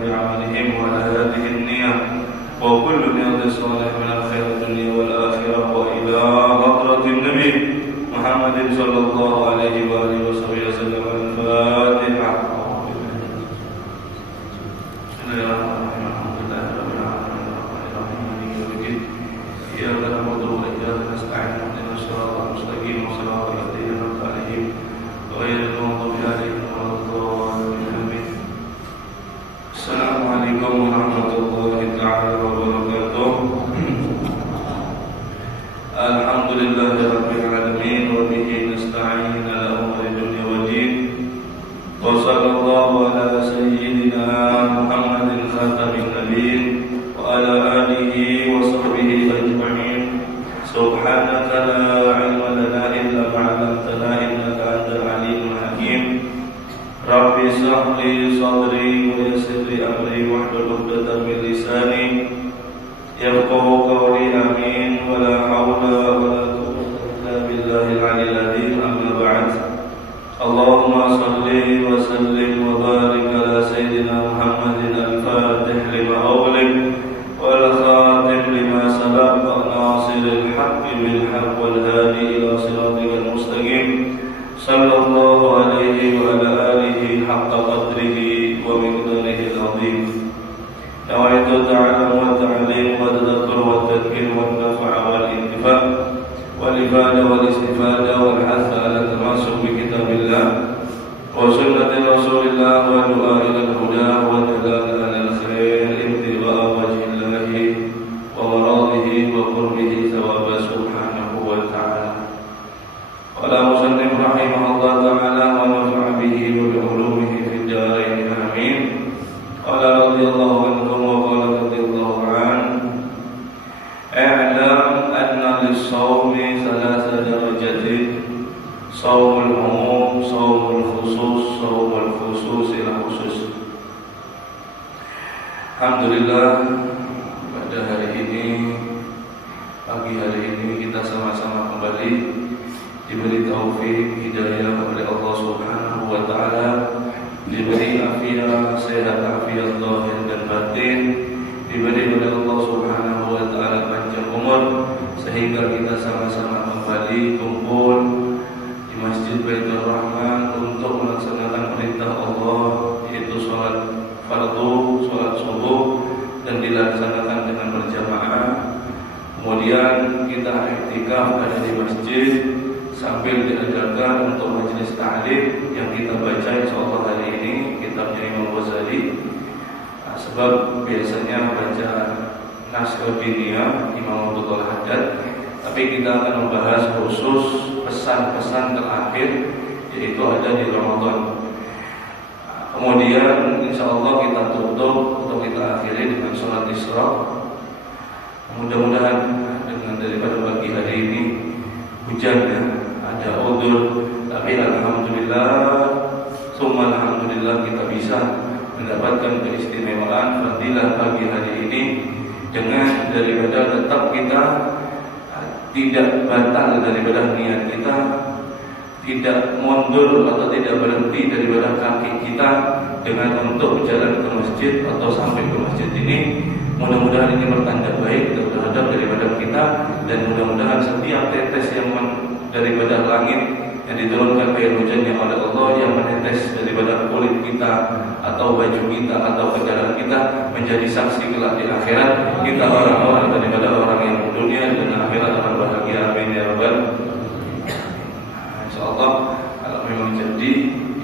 في عملهم وعلى هذه النية وكل نية صالح من الخير الدنيا والآخرة وإلى حضرة النبي محمد صلى الله عليه وآله وصحبه وسلم. الفاتحة. بسم الله الرحمن الرحيم. الحمد لله رب العالمين الرحمن الرحيم مالك يوم الدين إياك نعبد وإياك نستعين اهدنا الصراط المستقيم صراط الذين أنعمت عليهم غير المغضوب عليهم ولا الضالين آمين. السلام عليكم ورحمة الله تعالى وبركاته. الحمد لله رب العالمين وبه نستعين على أمور الدنيا والدين وصلى الله على سيدنا محمد خاتم النبيين وعلى آله وصحبه أجمعين. سبحانك لا علم لنا إلا ما علمتنا إنك أنت العليم الحكيم. رب اشرح لي صدري ويسر لي أمري واحلل عقدة من لساني يفقهوا قولي. آمين. ولا حول ولا قوة إلا بالله العلي العظيم. أما بعد. اللهم صل وسلم وبارك على سيدنا محمد الفاتح لما أغلق والخاتم لما سبق ناصر الحق بالحق والهادي إلى صراطك المستقيم صلى الله عليه وعلى آله حق قدره ومقداره العظيم. نويت تعلم وتعليم وتذكر والتذكير والنفع والانتفاع والإفادة والاستفادة والحث على التمسك بكتاب الله وسنة رسول الله والدعاء إلى الهدى والدلال على الخير ابتغاء وجه الله ومراضه وقربه ثوابه سبحانه وتعالى. قال مصنف رحمه الله تعالى ونفع به وبعلومه في الدارين آمين. قال رضي الله عنكم وقال رضي الله عنه اعلم أن للصوم ثلاث درجات: صوم العموم، صوم الخصوص، صوم الخصوص إلى خصوص. Alhamdulillah, pada hari ini, pagi hari ini kita sama-sama kembali diberi taufik hidayah oleh Allah Subhanahu wa taala, diberi afiat, sehat afiat zahir dan batin, diberi oleh Allah Subhanahu wa taala panjang umur sehingga kita sama-sama kembali kumpul di Masjid Baitur Rahman untuk melaksanakan perintah Allah, yaitu sholat fardu, sholat subuh, dan dilaksanakan dengan berjamaah. Kemudian kita iktikaf ada di masjid sambil diadakan untuk majelis ta'lim yang kita baca insyaallah hari ini kitabnya Imam Ghazali. Sebab biasanya baca Nasrul Diniyah Imam Abdul Haddad, tapi kita akan membahas khusus pesan-pesan terakhir, yaitu ada di Ramadan. Kemudian insyaallah kita tutup atau kita akhiri dengan sholat Isra. Mudah-mudahan dengan daripada pagi hari ini hujan ya, ada udzur, tapi alhamdulillah summa alhamdulillah kita bisa mendapatkan keistimewaan fadilah pagi hari ini dengan daripada tetap kita tidak batal daripada niat kita, tidak mundur atau tidak berhenti daripada kaki kita dengan untuk berjalan ke masjid atau sampai ke masjid ini. Mudah-mudahan ini pertanda baik terhadap daripada kita, dan mudah-mudahan setiap tetes yang daripada langit yang diturunkan air hujannya oleh Allah yang menetes daripada kulit kita atau baju kita atau kendaraan kita menjadi saksi kelak di akhirat kita orang-orang daripada orang yang dunia dan akhirat orang bahagia. Amin ya rabbal. Insyaallah kalau memang jadi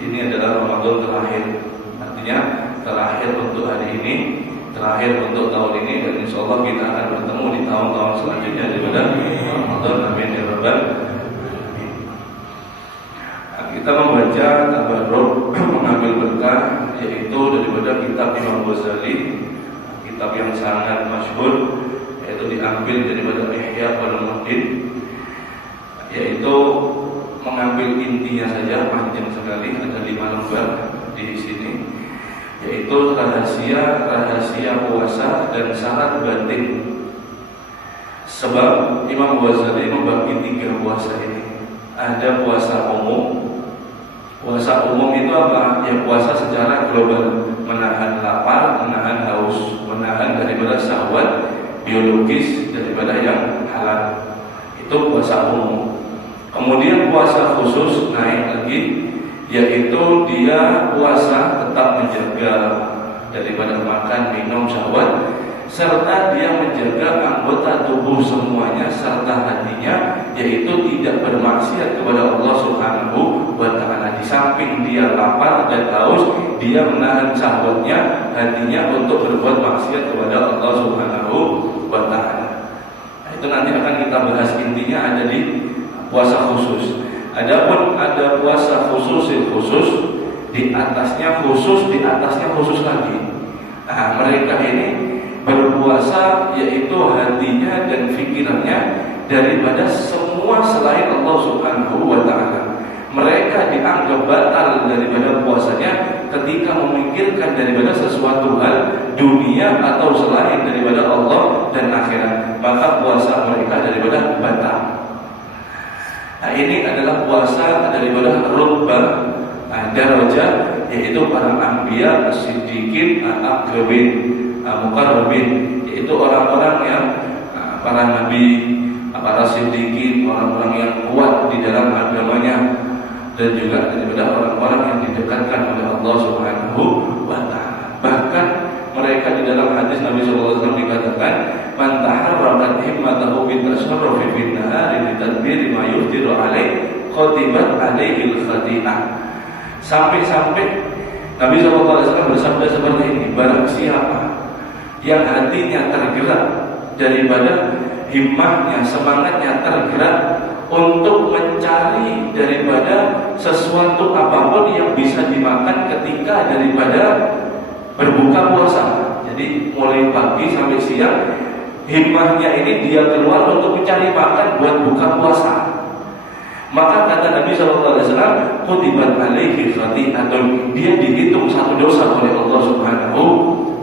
ini adalah Ramadan terakhir, artinya terakhir untuk hari ini, terakhir untuk tahun ini, dan insyaallah kita akan bertemu di tahun-tahun selanjutnya daripada Ramadan. Amin ya rabbal. Kita membaca tabarruk mengambil berkah, yaitu daripada kitab Imam Ghazali, kitab yang sangat masyhur, yaitu diambil daripada Ihya Ulumuddin, yaitu mengambil intinya saja, panjang sekali, ada 5 lembar di sini, yaitu rahasia puasa dan syarat batin. Sebab Imam Ghazali membagi 3 puasa ini. Ada puasa umum. Puasa umum itu apa? Ya puasa secara global, menahan lapar, puasa umum. Kemudian puasa khusus naik lagi, yaitu dia puasa tetap menjaga daripada makan, minum, syahwat, serta dia menjaga anggota tubuh semuanya serta hatinya, yaitu tidak bermaksiat kepada Allah Subhanahu wa ta'ala. Di samping dia lapar dan haus, dia menahan syahwatnya, hatinya untuk berbuat maksiat kepada Allah Subhanahu wa ta'ala. Nah, itu nanti akan kita bahas, intinya ada di puasa khusus. Adapun ada puasa khusus, di atasnya khusus lagi. Nah, mereka ini berpuasa yaitu hatinya dan pikirannya daripada semua selain Allah Subhanahu wa ta'ala. Mereka dianggap batal daripada puasanya ketika memikirkan daripada sesuatu hal dunia atau selain daripada Allah dan akhirat, maka puasa mereka daripada batal. Nah, ini adalah puasa daripada rutbah darajah, yaitu para anbiya, as-siddiqin, al-aqrabin, muqarrabin, yaitu orang-orang yang para nabi, para siddiqin, orang-orang yang kuat di dalam agamanya, dan juga daripada orang-orang yang didekatkan oleh Allah Subhanahu wa ta'ala. Bahkan mereka di dalam hadis Nabi sallallahu alaihi wasallam dikatakan, man taharrakat himmatahu bitasarrufi fin nahari litadbiri ma yuftiru alaihi khatibat alaihi al-khati'ah. Sampai-sampai Nabi sallallahu alaihi wasallam bersabda seperti ini, barang siapa yang hatinya tergerak daripada himmahnya, semangatnya tergerak untuk mencari daripada sesuatu apapun yang bisa dimakan ketika daripada berbuka puasa. Jadi mulai pagi sampai siang, himmahnya ini dia keluar untuk mencari makan buat buka puasa. Maka kata Nabi SAW, kutibat alaihi khati'atun, dia dihitung satu dosa oleh Allah Subhanahu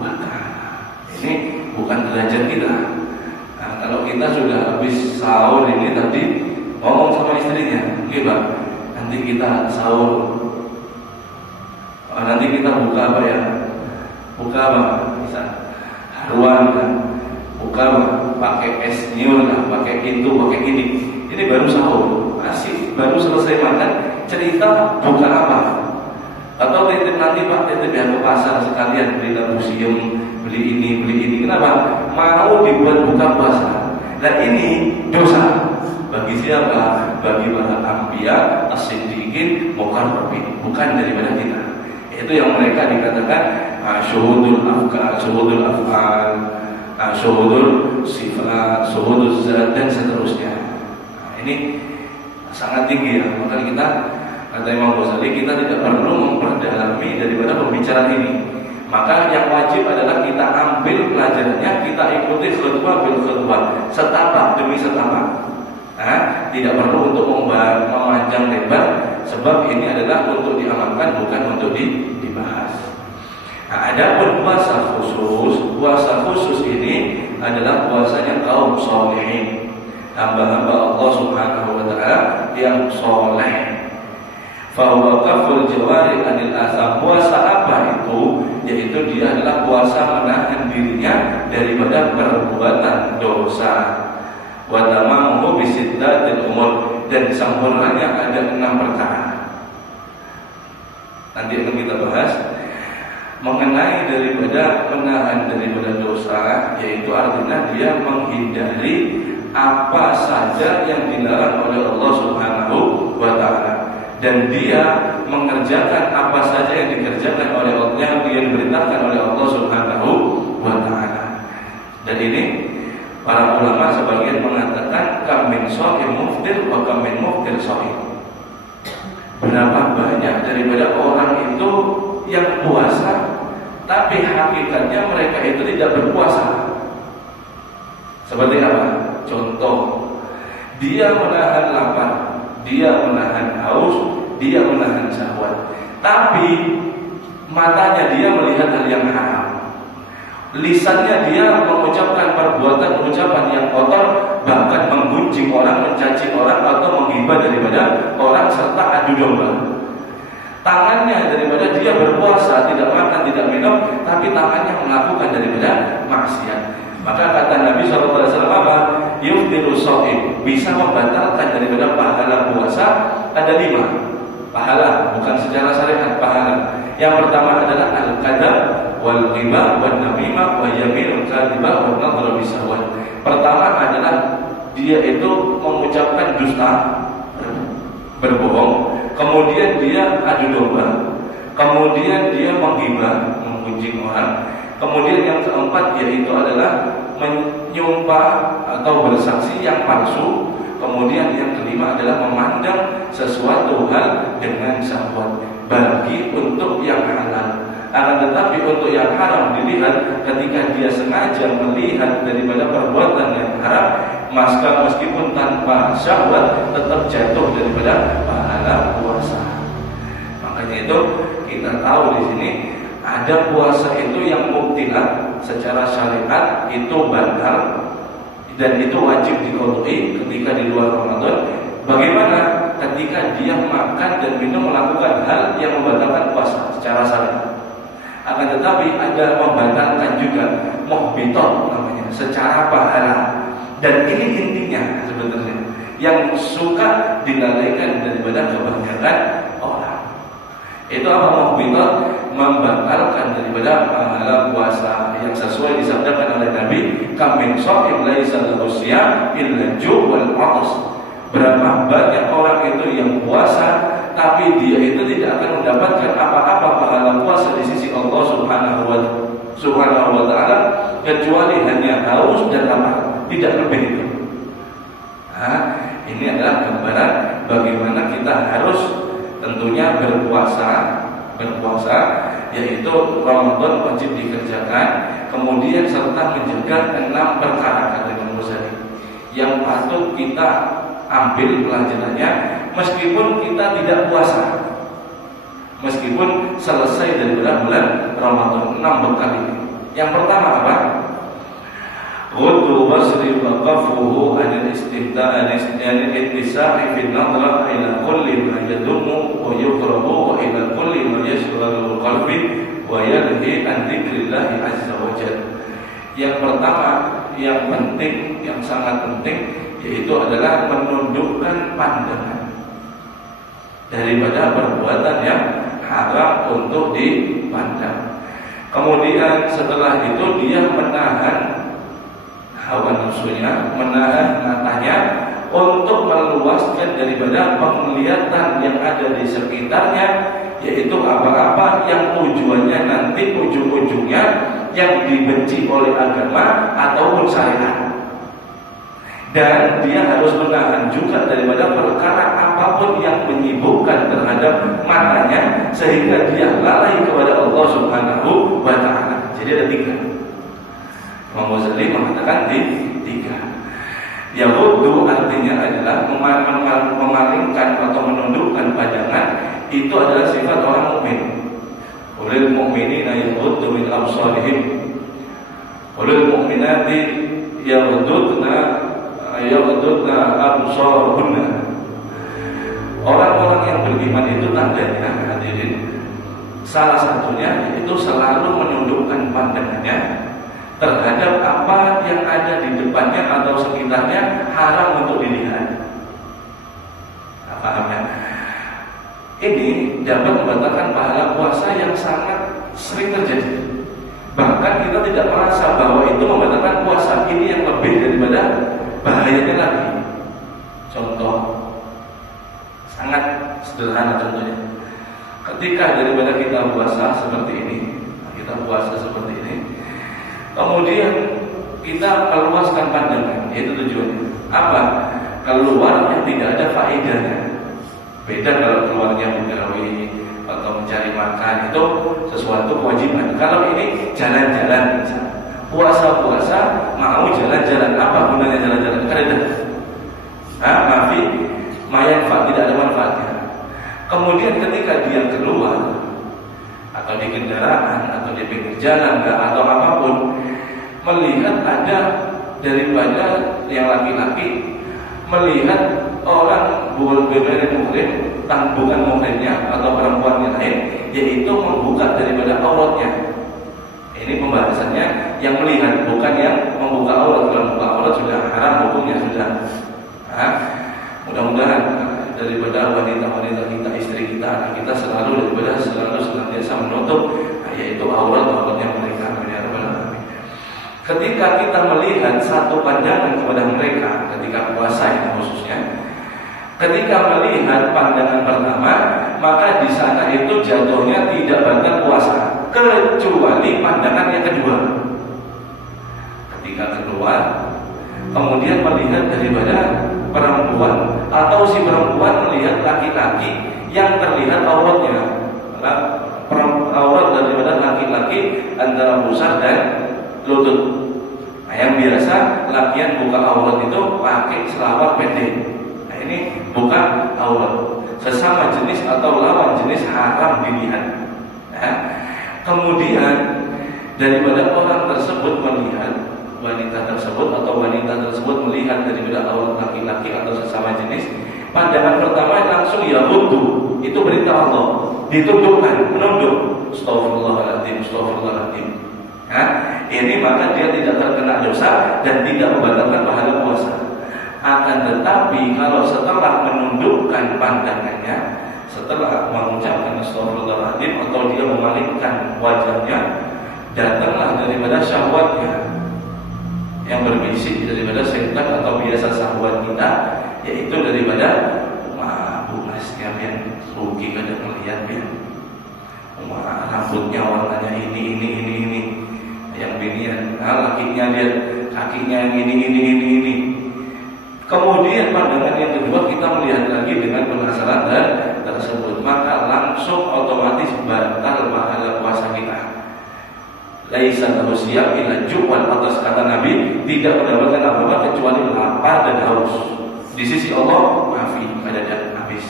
wa ta'ala. Ini bukan derajat kita. Nah, kalau kita sudah habis sahur ini tadi ngomong sama istrinya, oke Pak, nanti kita sahur, nanti kita buka apa ya? Buka apa? Bisa haruan kan? Buka apa? Pakai es nyur kan? Pakai itu, pakai ini. Ini baru sahur, asik, baru selesai makan, cerita buka apa? Atau titip nanti Pak, titip ya ke pasar sekalian, beli museum, beli ini. Kenapa? Mau dibuat buka puasa. Dan ini dosa. Bagi siapa? Bagi para anbiya, as-siddiqin, muqarrabin, bukan daripada kita. Itu yang mereka dikatakan syuhudul afkar, syuhudul af'al, syuhudul sifat, syuhudul zat, dan seterusnya. Nah, ini sangat tinggi ya. Maka kita, kata Imam Ghazali, kita tidak perlu memperdalami daripada pembicaraan ini. Maka yang wajib adalah kita ambil pelajarannya, kita ikuti khutbah bil khutbah, setapak demi setapak. Nah, tidak perlu untuk memanjang lebar, sebab ini adalah untuk diamalkan, bukan untuk dibahas. Nah, ada pun puasa khusus ini adalah puasanya kaum sholihin, hamba-hamba Allah Subhanahu wa ta'ala yang soleh. Fahuwa kaful jawari anil asam. Puasa apa itu? Yaitu dia adalah puasa menahan dirinya daripada perbuatan dosa. Wa tamamuhu bisiddatil umur, dan sempurnanya ada 6 perkara. Nanti akan kita bahas mengenai daripada menahan daripada dosa, yaitu artinya dia menghindari apa saja yang dilarang oleh Allah Subhanahu wa ta'ala, dan dia mengerjakan apa saja yang dikerjakan oleh Allah, yang diperintahkan oleh Allah Subhanahu wa ta'ala. Dan ini para ulama sebagian mengatakan kam min sha'im muftir wa kam min muftir sha'im. Berapa banyak daripada orang itu yang puasa, tapi hakikatnya mereka itu tidak berpuasa. Seperti apa? Contoh, dia menahan lapar, dia menahan haus, dia menahan syahwat, tapi matanya dia melihat hal yang haram. Lisannya dia mengucapkan ucapan yang kotor, bahkan menggunjing orang, mencaci orang, atau menghibah daripada orang, serta adu domba. Tangannya daripada dia berpuasa, tidak makan, tidak minum, tapi tangannya melakukan daripada maksiat. Maka kata Nabi SAW apa? Yuftiru shaim, bisa membatalkan daripada pahala puasa ada 5 pahala, bukan secara syariat pahala. Yang pertama adalah al-kadab wal ghibah wan namimah wa yaminul kadhibah wa nadhru bisawat. Pertama adalah dia itu mengucapkan dusta, berbohong, kemudian dia adu domba, kemudian dia menghibah, menggunjing orang, kemudian yang keempat yaitu adalah menyumpah atau bersaksi yang palsu, kemudian yang kelima adalah memandang sesuatu hal dengan syahwat bagi untuk yang halal. Akan tetapi untuk yang haram dilihat ketika dia sengaja melihat daripada perbuatan yang haram, maka meskipun tanpa syahwat tetap jatuh daripada pahala puasa. Makanya itu kita tahu di sini ada puasa itu yang mubtilah secara syariat itu batal dan itu wajib diqadai ketika di luar Ramadan. Bagaimana ketika dia makan dan minum melakukan hal yang membatalkan puasa secara syariat? Akan tetapi ada membatalkan juga muhbitot namanya secara pahala. Dan ini intinya sebenarnya yang suka dilalaikan daripada kebanyakan orang. Itu apa muhbitot? Membatalkan daripada pahala puasa yang sesuai disabdakan oleh Nabi, kam min shaim laisa lahu siyam illa ju' wal 'atas. Berapa banyak orang itu yang puasa tapi dia itu tidak akan mendapatkan apa-apa pahala puasa di sisi Allah Subhanahu wa taala kecuali hanya haus dan lapar, tidak lebih itu. Ini adalah gambaran bagaimana kita harus tentunya berpuasa, yaitu Ramadan wajib dikerjakan, kemudian serta menjaga 6 perkara kata Imam Ghazali yang patut kita ambil pelajarannya meskipun kita tidak puasa, meskipun selesai dari bulan Ramadan. 6 bekal ini. Yang pertama apa? Ghuddu basri wa qafuhu anil istimta'i anil ittisa'i fi nadra ila kulli ma yadummu wa yukrahu wa ila kulli ma yashghalu qalbi wa yanhi an dzikrillah azza wa jalla. Yang pertama, yang penting, yang sangat penting yaitu adalah menundukkan pandangan daripada perbuatan yang haram untuk dipandang. Kemudian setelah itu dia menahan hawa nafsunya, menahan matanya untuk meluaskan daripada penglihatan yang ada di sekitarnya, yaitu apa-apa yang tujuannya nanti ujung-ujungnya yang dibenci oleh agama ataupun syariat. Dan dia harus menahan juga daripada perkara apapun yang menyibukkan terhadap matanya sehingga dia lalai kepada Allah Subhanahu wa taala. Jadi ada 3. Imam Ghazali mengatakan 3. Yaghuddu artinya adalah memalingkan atau menundukkan pandangan, itu adalah sifat orang mukmin. Ulil mu'minina yaghuddu min absarihim ulil mu'minati yaghudduna absarahunna. Orang-orang yang beriman itu tandanya hadirin, salah satunya yaitu selalu menundukkan pandangannya terhadap apa yang ada di depannya atau sekitarnya haram untuk dilihat. Pahamnya? Ini dapat membatalkan pahala puasa yang sangat sering terjadi. Bahkan kita tidak merasa bahwa itu membatalkan puasa. Ini yang lebih daripada bahayanya lagi. Contoh sangat sederhana contohnya. Ketika daripada kita puasa seperti ini, kemudian kita meluaskan pandangan, yaitu tujuannya apa? Keluar yang tidak ada faedahnya. Beda kalau keluarnya menggawi atau mencari makan, itu sesuatu kewajiban. Kalau ini jalan-jalan, puasa-puasa mau jalan-jalan, apa gunanya jalan-jalan? Karena mafi mayanfa, tidak ada manfaatnya. Kemudian ketika dia keluar atau di kendaraan atau di pinggir jalan atau apapun, melihat ada daripada yang laki-laki melihat orang berbeda muhrim, bukan muhrimnya atau perempuan yang lain, yaitu membuka daripada auratnya. Ini pembahasannya yang melihat, bukan yang membuka aurat. Kalau membuka aurat sudah haram hukumnya sudah. Mudah-mudahan daripada wanita-wanita kita, istri kita, anak kita selalu senantiasa menutup yaitu aurat-auratnya mereka. Ketika kita melihat satu pandangan kepada mereka ketika puasa ini khususnya, ketika melihat pandangan pertama, maka di sana itu jatuhnya tidak batal puasa, kecuali pandangan yang kedua. Ketika kedua, kemudian melihat daripada perempuan atau si perempuan melihat laki-laki yang terlihat auratnya, aurat daripada laki-laki antara pusar dan lutut. Nah, yang biasa lakian buka aurat itu pakai selawar pendek. Nah, ini bukan aurat. Sesama jenis atau lawan jenis haram dilihat. Nah, kemudian daripada orang tersebut melihat wanita tersebut atau wanita tersebut melihat daripada aurat laki-laki atau sesama jenis, pandangan pertama langsung ya wudu. Itu perintah Allah. Ditundukkan, menunduk. Astagfirullahaladzim, astagfirullahaladzim. Nah, ini maka dia tidak terkena dosa dan tidak membatalkan pahala puasa. Akan tetapi kalau setelah menundukkan pandangannya, setelah mengucapkan astagfirullahaladzim atau dia memalingkan wajahnya, datanglah daripada syahwatnya yang berbisik daripada setan atau biasa syahwat kita, yaitu daripada bungasnya biar rugi kada melihat biar rambutnya warnanya ini yang binian, lakinya lihat kakinya yang ini. Kemudian pandangan yang kedua kita melihat lagi dengan penasaran dan tersebut, maka langsung otomatis batal pahala puasa kita. Laisa lahu siyam illa ju'wal, atas kata Nabi tidak mendapatkan apa-apa kecuali lapar dan haus. Di sisi Allah maafi kada ada habis.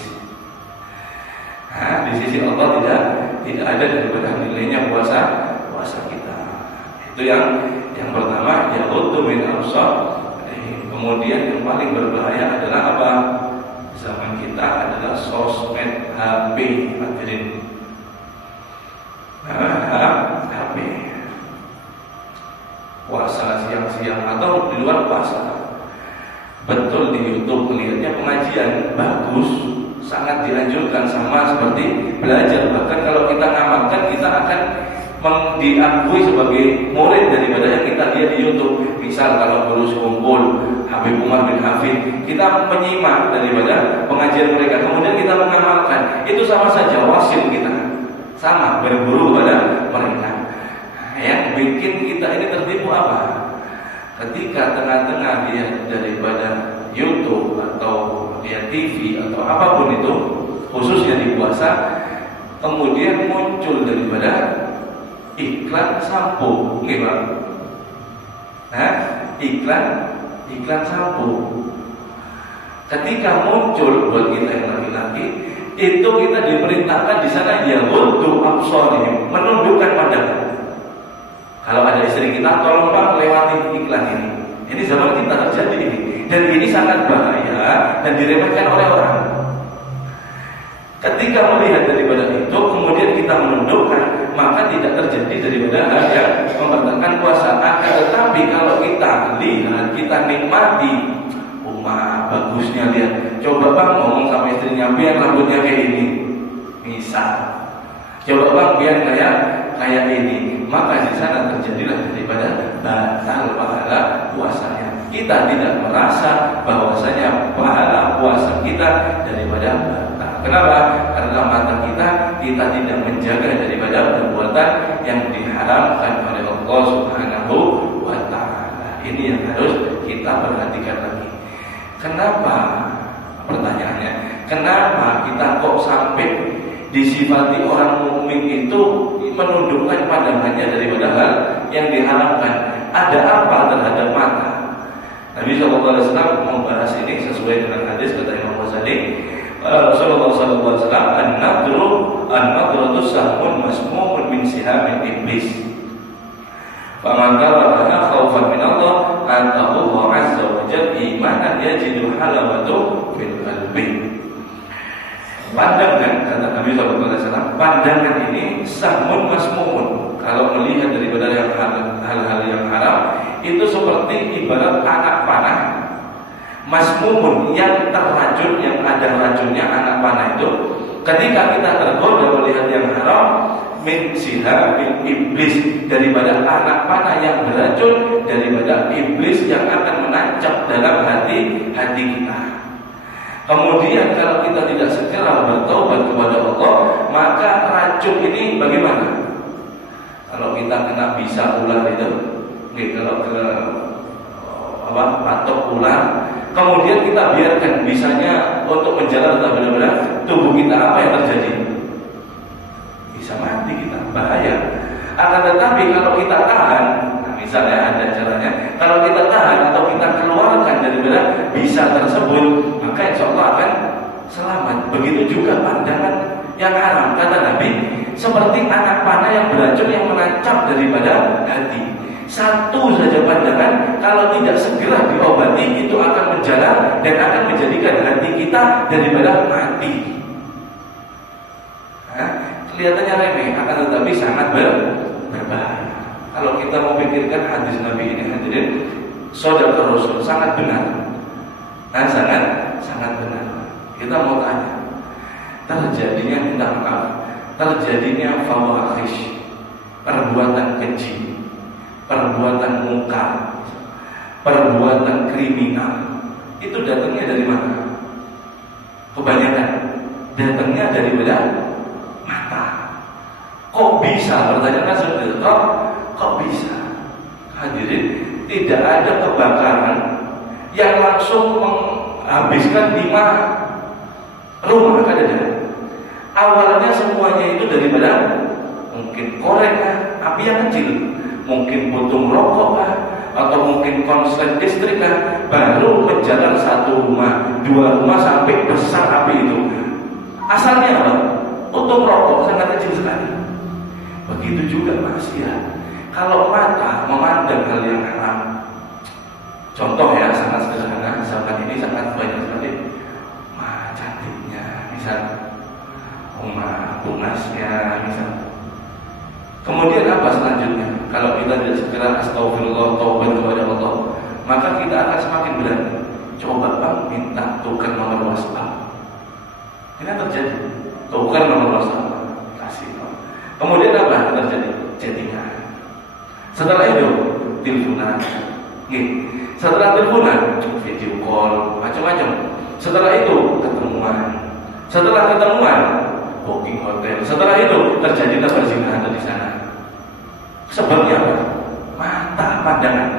Di sisi Allah tidak ada daripada nilainya puasa kita. Itu yang pertama, yaitu min absar. Kemudian yang paling berbahaya adalah apa? Zaman kita adalah sosmed, HP, hadirin. HP. Puasa siang-siang atau di luar puasa. Betul di YouTube melihatnya pengajian bagus, sangat dianjurkan, sama seperti belajar. Bahkan kalau kita ngamalkan, kita akan diakui sebagai murid daripada yang kita lihat di YouTube. Misal kalau guru kumpul Habib Umar bin Hafid, kita menyimak daripada pengajian mereka, kemudian kita mengamalkan, itu sama saja wasil kita, sama berguru kepada mereka. Yang bikin kita ini tertipu apa? Ketika tengah-tengah dia daripada YouTube atau dia TV atau apapun itu, khususnya di puasa, kemudian muncul daripada iklan sampo, gimana? Iklan sampo. Ketika muncul buat kita yang laki-laki, itu kita diperintahkan di sana ya untuk absorb, menundukkan pandangan. Kalau ada istri kita, tolong Pak lewati iklan ini. Ini zaman kita terjadi ini, dan ini sangat bahaya dan diremehkan oleh orang. Ketika melihat daripada itu, kemudian kita menundukkan, maka tidak terjadi daripada hal yang membatalkan puasa. Tetapi kalau kita lihat, kita nikmati, bagusnya lihat. Coba Bang ngomong sama istrinya, biar rambutnya kayak ini, misal. Coba Bang biar kayak ini, maka di sana terjadilah daripada batal pahala puasanya. Kita tidak merasa bahwasanya pahala puasa kita daripada batal. Kenapa? Karena mata kita tidak menjaga daripada perbuatan yang diharamkan oleh Allah Subhanahu wa Ta'ala. Ini yang harus kita perhatikan lagi. Kenapa? Pertanyaannya, kenapa kita kok sampai disifati orang mukmin itu menundukkan pandangannya daripada hal yang diharamkan? Ada apa terhadap mata? Nabi SAW membahas ini sesuai dengan hadis kata Imam Ghazali. Rasulullah SAW, an-nadru sahmun masmumun min sihamin iblis. Faman tarakaha khaufan min Allah atahu Allah azza wa jalla imanan yajidu halawatu fil qalbi. Pandangan, kata Nabi SAW, pandangan ini sahmun masmumun, kalau melihat daripada hal-hal yang haram itu seperti ibarat anak panah masmumun yang terracun, yang ada racunnya anak panah itu. Ketika kita tergoda melihat yang haram, min sihabil iblis, daripada anak panah yang beracun, daripada iblis yang akan menancap dalam hati kita. Kemudian kalau kita tidak segera bertobat kepada Allah, maka racun ini bagaimana? Kalau kita kena bisa ular itu, kalau ke patok ular, kemudian kita biarkan bisanya untuk menjalar benar-benar tubuh kita, apa yang terjadi? Bisa mati kita, bahaya. Akan tetapi kalau kita tahan, nah misalnya ada caranya, kalau kita tahan atau kita keluarkan daripada bisa tersebut, maka insya Allah akan selamat. Begitu juga pandangan yang haram, kata Nabi, seperti anak panah yang beracun yang menancap daripada hati. Satu saja pandangan, kalau tidak segera diobati, itu akan menjalar dan akan menjadikan hati kita daripada mati. Kelihatannya remeh, akan tetapi sangat berbahaya. Kalau kita memikirkan hadis Nabi ini, hadirin, Shadaqah Rasul sangat benar. Sangat benar. Kita mau tanya, terjadinya, minta maaf, terjadinya fawahish, perbuatan keji, perbuatan mungkar, perbuatan kriminal, itu datangnya dari mana? Kebanyakan datangnya dari mata. Kok bisa? Pertanyaan seperti itu. Kok bisa? Hadirin, tidak ada kebakaran yang langsung menghabiskan 5 rumah, kan ada. Awalnya semuanya itu daripada mungkin korek, api yang kecil, mungkin puntung rokok, atau mungkin konslet listrik, baru menjalar 1 rumah, 2 rumah sampai besar api itu. Asalnya apa? Puntung rokok sangat kecil sekali. Begitu juga maksiat. Kalau mata memandang hal yang haram, contoh ya, sangat sederhana, zaman ini sangat banyak sekali cantiknya, misal tunasnya, misal. Kemudian apa selanjutnya? Kalau kita tidak segera astagfirullah, taubat kepada Allah, maka kita akan semakin berani. Coba Bang, minta tukar nomor WhatsApp. Ini terjadi. Tukar nomor WhatsApp, kasih. Kemudian apa yang terjadi? Chattingan. Setelah itu teleponan. Setelah teleponan, video call, macam-macam. Setelah itu ketemuan. Setelah ketemuan, booking hotel. Setelah itu terjadilah perzinahan di sana. Sebabnya apa? Mata pandangan.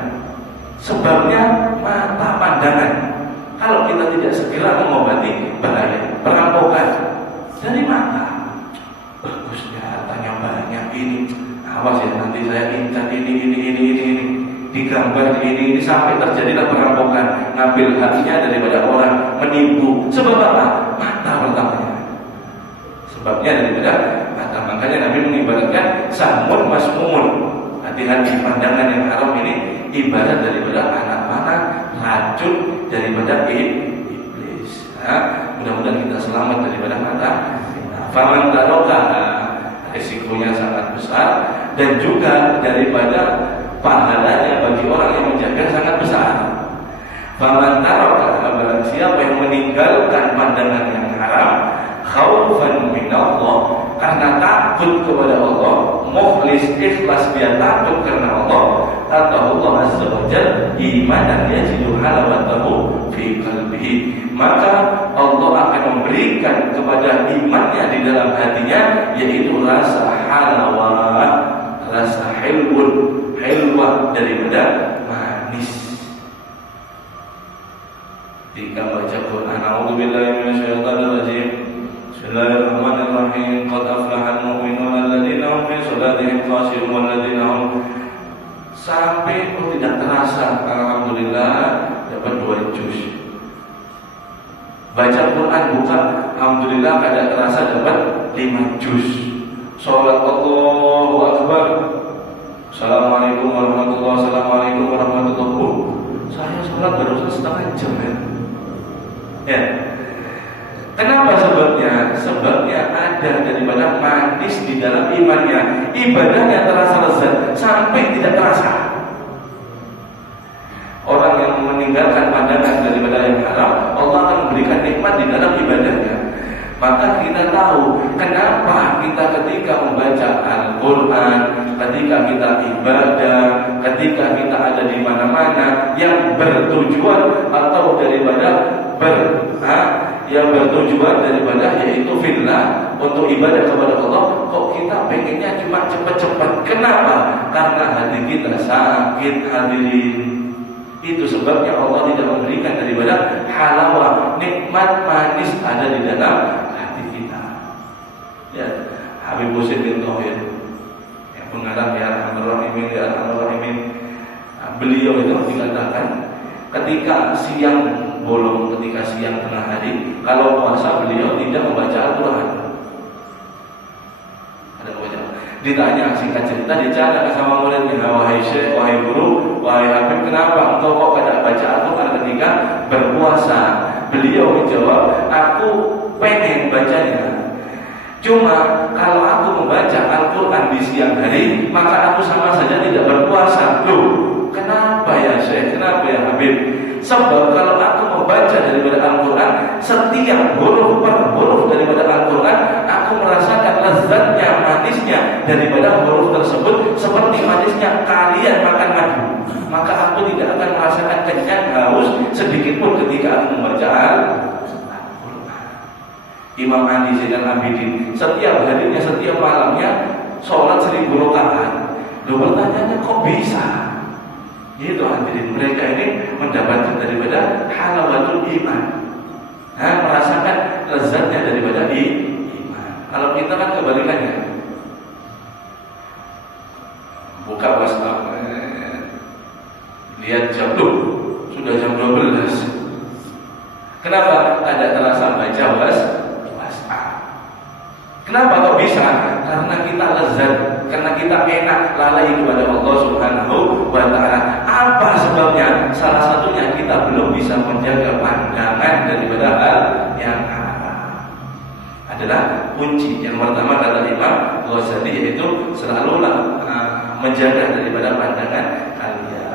Sebabnya mata pandangan. Kalau kita tidak segera mengobati, bahaya. Perampokan dari mata. Bagusnya tanya banyak ini. Awas ya, nanti saya incat ini. Digambar ini sampai terjadilah perampokan, ngambil hatinya daripada orang, menipu. Sebab apa? Mata pertamanya. Sebabnya daripada mata. Makanya Nabi mengibaratkan samun masmumun, hati-hati pandangan yang haram ini ibarat daripada anak panah, racun daripada iblis. Mudah-mudahan kita selamat daripada mata. Faman taroka, risikonya sangat besar, dan juga daripada pahalanya bagi orang yang menjaga sangat besar. Faman taroka, barang siapa yang meninggalkan pandangan yang haram, khaufan minallah, karena takut kepada Allah, mukhlis, ikhlas, dia takut karena Allah, Allah azza wa jalla imanan yajidu halawatahu fi qalbihi, maka Allah akan memberikan kepada imannya di dalam hatinya, yaitu rasa halawah, rasa hilwah daripada manis. Jika baca Quran, a'udzubillahi minasyaitonir rajim. Bismillahirrahmanirrahim. Qad aflahal mu'minuna alladzina hum fi shalatihim khashi'un walladzina hum, sampai tidak terasa, alhamdulillah dapat 2 juz. Baca Quran bukan, alhamdulillah tidak terasa dapat 5 juz. Salat Allahu Akbar, Assalamualaikum warahmatullahi wabarakatuh, Assalamualaikum warahmatullahi wabarakatuh. Saya sholat baru setengah jam ya. Kenapa sebabnya? Sebabnya ada daripada manis di dalam imannya. Ibadahnya terasa lezat sampai tidak terasa. Orang yang meninggalkan pandangan daripada yang haram, Allah akan memberikan nikmat di dalam ibadahnya. Maka kita tahu kenapa kita ketika membaca Al-Quran, ketika kita ibadah, ketika kita ada di mana-mana yang bertujuan atau daripada yang bertujuan daripada yaitu fillah untuk ibadah kepada Allah, kok kita pengennya cuma cepat-cepat. Kenapa? Karena hati kita sakit, hadirin. Itu sebabnya Allah tidak memberikan daripada halawah, nikmat manis ada di dalam hati kita. Ya, Habib Husain bin Thohir yang pengarang ya Ar-Rahimin, beliau itu dikatakan ketika siang bolong, ketika siang tengah hari, kalau puasa beliau tidak membaca Al-Quran. Ada baca. Ditanya singkat cerita, dicari sama muridnya, wahai syekh, wahai guru, wahai Habib, kenapa engkau kok tidak baca Al-Quran ketika berpuasa? Beliau menjawab, aku pengen bacanya, cuma kalau aku membaca Al-Quran di siang hari, maka aku sama saja tidak berpuasa. Loh, kenapa ya syekh, kenapa ya Habib? Sebab kalau aku membaca daripada Al-Quran, setiap huruf per huruf daripada Al-Quran, aku merasakan lezatnya, manisnya daripada huruf tersebut, seperti manisnya kalian makan madu. Maka aku tidak akan merasakan kenyang, haus sedikit pun ketika aku membaca Al-Quran. Imam Ali Zainal Abidin setiap harinya, setiap malamnya sholat 1000 rakaat. Lu bertanya, kok bisa? Itu hadirin, mereka ini mendapatkan daripada halawatul iman, merasakan lezatnya daripada iman. Kalau kita kan kebalikannya, buka WhatsApp, lihat jam, sudah jam 12. Kenapa? Ada terasa baca WhatsApp. Kenapa kok bisa? Karena kita lezat, karena kita enak lalai kepada Allah Subhanahu wa ta'ala. Apa sebabnya? Salah satunya kita belum bisa menjaga pandangan daripada hal yang haram. Adalah kunci yang pertama kata Imam Ghazali, yaitu selalulah menjaga daripada pandangan kalian.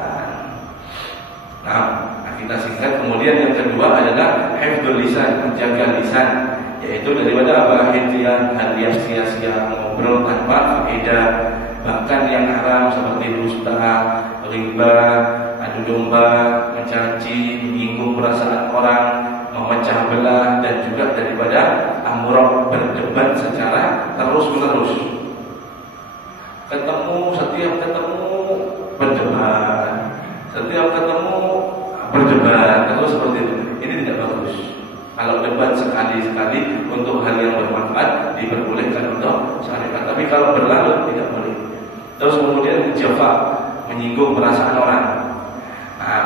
Nah, kita singkat. Kemudian yang kedua adalah hifdzul lisan, menjaga lisan, yaitu daripada apa? Hitian, hal yang sia-sia, ngobrol tanpa faedah, bahkan yang haram seperti dusta, riba, adu domba, mencaci, menyinggung perasaan orang, memecah belah, dan juga daripada amrok, berdebat secara terus-menerus. Setiap ketemu berdebat, setiap ketemu berdebat, terus seperti itu. Ini tidak bagus. Kalau debat sekali-sekali untuk hal yang bermanfaat diperbolehkan untuk syariat, tapi kalau berlarut tidak boleh. Terus kemudian jafa, menyinggung perasaan orang.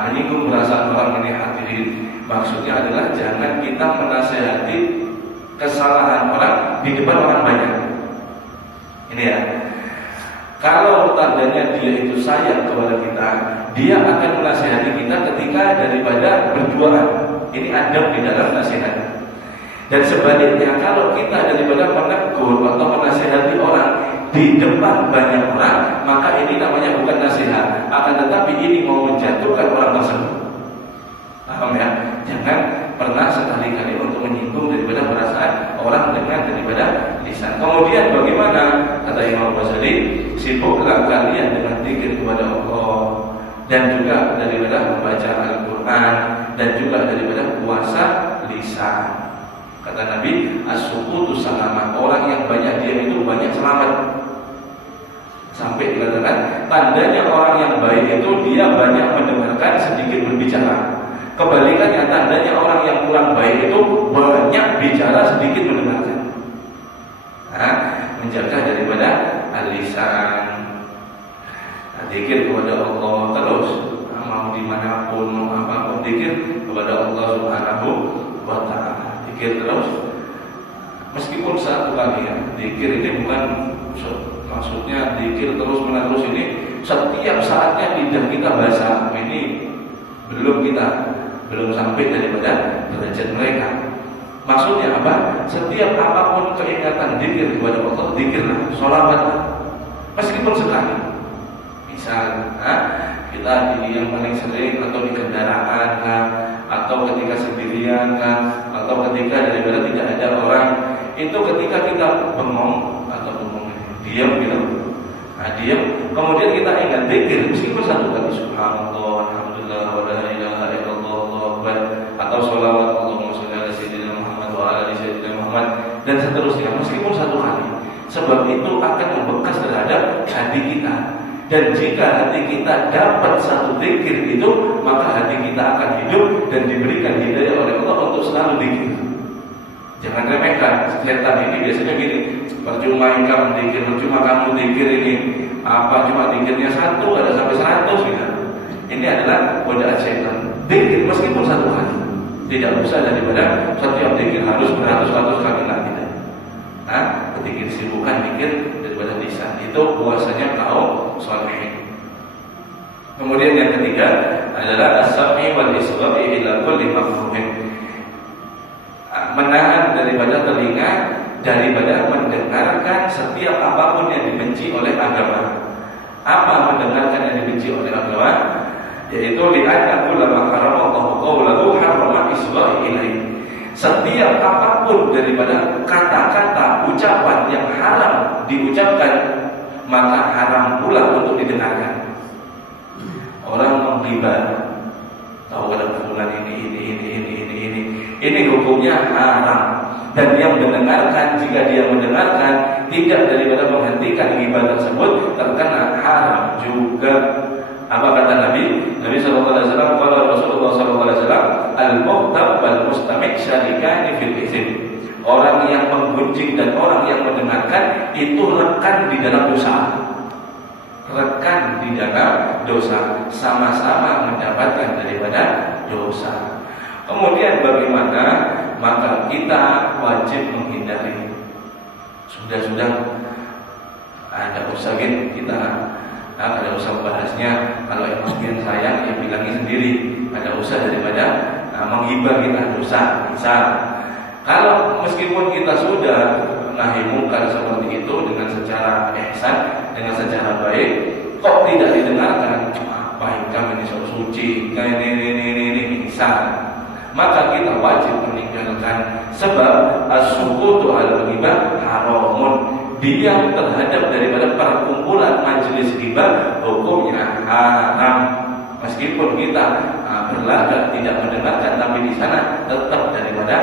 Menyinggung perasaan orang ini hadirin, maksudnya adalah jangan kita menasehati kesalahan orang di depan orang banyak. Ini ya. Kalau tandanya dia itu sayang kepada kita, dia akan menasehati kita ketika daripada berjualan. Ini adab di dalam nasihat. Dan sebaliknya, kalau kita daripada menegur atau menasehati orang di depan banyak orang, maka ini namanya bukan nasihat, akan tetapi ini mau menjatuhkan orang tersebut. Paham ya? Jangan pernah sekali-kali untuk menyinggung daripada perasaan orang dengan daripada lisan. Kemudian bagaimana? Kata Imam Ghazali, sibuklah kalian dengan zikir kepada Allah, dan juga daripada membaca Al-Quran, dan juga daripada puasa lisan. Kata Nabi, as-sukutu salamat, orang yang banyak diam itu banyak selamat. Sampai dikatakan tandanya orang yang baik itu dia banyak mendengarkan, sedikit berbicara. Kebalikannya, tandanya orang yang kurang baik itu banyak bicara, sedikit mendengarkan. Menjaga daripada al-lisan, zikir kepada Allah terus, mau dimanapun, mau apapun, zikir kepada Allah Subhanahu wa ta'ala, zikir terus. Meskipun satu kali ya, zikir ini bukan maksudnya zikir terus menerus, ini setiap saatnya lidah kita basah. Ini belum sampai daripada derajat mereka. Maksudnya apa? Setiap apapun keingatan zikir kepada Allah, zikirlah, sholawatlah, meskipun sekali. Misal, kita yang paling sering atau di kendaraan kah, atau ketika sendirian kah, atau ketika daripada tidak ada orang, itu ketika kita bengong atau diam gitu, diam, kemudian kita ingat zikir meskipun satu kali, subhanallah, alhamdulillah, wa la ilaha illallah, Allahu akbar, atau sholawat Allahumma sholli ala sayyidina Muhammad wa ala ali sayyidina Muhammad, dan seterusnya, meskipun satu kali. Sebab itu akan membekas terhadap hati kita. Dan jika hati kita dapat satu zikir itu, maka hati kita akan hidup dan diberikan hidayah oleh Allah untuk selalu zikir. Jangan remehkan. Setan ini biasanya gini, percuma kamu zikir, percuma kamu zikir ini, apa cuma zikirnya satu, ada sampai 100 gitu. Ini adalah godaan setan. Zikir meskipun satu kali, tidak usah daripada setiap zikir harus beratus-ratus kali, tidak. Ketika disibukkan zikir daripada lisan, itu puasanya kaum sholihin. Kemudian yang ketiga adalah as-sam'i wal isgha'i ila kulli makruhin. Menahan daripada telinga daripada mendengarkan setiap apapun yang dibenci oleh agama. Apa mendengarkan yang dibenci oleh agama? Yaitu li'anna kullama haramallahu qawlahu harrama isgha'i ilaihi. Setiap apapun daripada kata-kata ucapan yang haram diucapkan, maka haram pula untuk didengarkan. Orang menggibah, tahu ada fulan ini hukumnya haram. Dan yang mendengarkan, jika dia mendengarkan tidak daripada menghentikan ghibah tersebut, terkena haram juga. Apa kata Nabi? Nabi sallallahu alaihi wasallam, qala Rasulullah sallallahu alaihi wasallam, al-muqtab wal mustami' syarikani fil ithm. Orang yang menggunjing dan orang yang mendengarkan itu rekan di dalam dosa. Rekan di dalam dosa, sama-sama mendapatkan daripada dosa. Kemudian bagaimana? Maka kita wajib menghindari. Sudah ada usah kita ada usah bahasnya. Kalau emang sayang, ya bilangin sendiri. Ada usah daripada menghibah kita dosa. Misal, kalau meskipun kita sudah nahi mungkar seperti itu dengan secara ihsan, dengan secara baik, kok tidak didengarkan? Baik kami ini suci, ini misal, maka kita wajib meninggalkan. Sebab as-sukutu al-ghibah haramun. Diam terhadap daripada perkumpulan majelis ghibah hukumnya haram. Meskipun kita berlagak tidak mendengarkan, tapi di sana tetap daripada